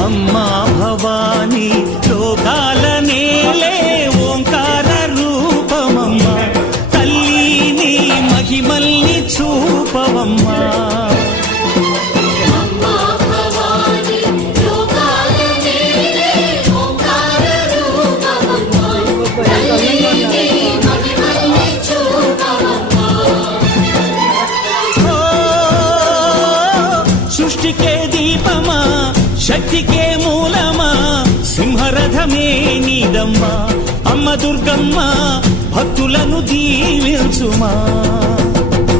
అమ్మా భవానీ లోకాల నేలే ఓంకార రూపమమ్మా తల్లి నీ మహిమల్ని చూపవమ్మా సృష్టికే దీపమా శక్తికే మూలమా సింహరథమే నీదమ్మా అమ్మ దుర్గమ్మ భక్తులను దీవించుమా